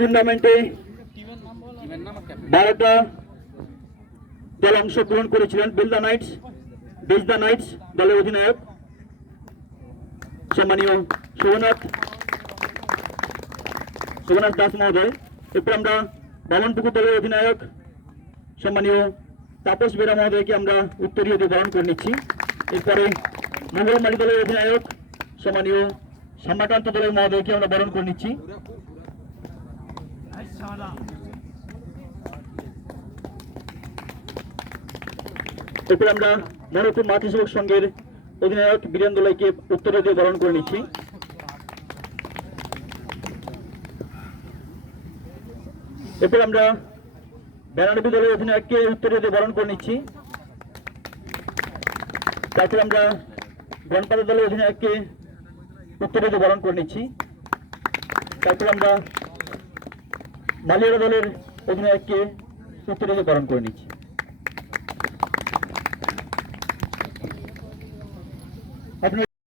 টুর্নামেন্টে 12টা দল অংশগ্রহণ করেছিলেন। বিল দ্য নাইটস দলের অধিনায়ক সম্মানীয় শোভনাথ দাস মহোদয়। এরপর আমরা বামনপুকুর দলের অধিনায়ক সম্মানীয় তাপস বেরা মহোদয়কে আমরা উত্তরীয় দিয়ে বরণ করে নিচ্ছি। এরপরে মঙ্গলমারি দলের অধিনায়ক সম্মানীয় শ্যামাকান্ত দলের মহোদয়কে আমরা বরণ করে নিচ্ছি। এরপর আমরা মনোপুর মাতৃ সেবক সংঘের অধিনায়ক বীরেন্দ্র লাইকে উত্তরীয় দিয়ে বরণ করে নিচ্ছি। এরপর আমরা বেনারবি দলের অধিনায়ককে উত্তরীয় দিয়ে বরণ করে নিচ্ছি। তারপর আমরা গণপাতা দলের অধিনায়ককে উত্তরীয় দিয়ে বরণ করে নিচ্ছি। তারপর আমরা মালিয়ারা দলের অধিনায়ককে উত্তরীয় দিয়ে বরণ করে নিচ্ছি।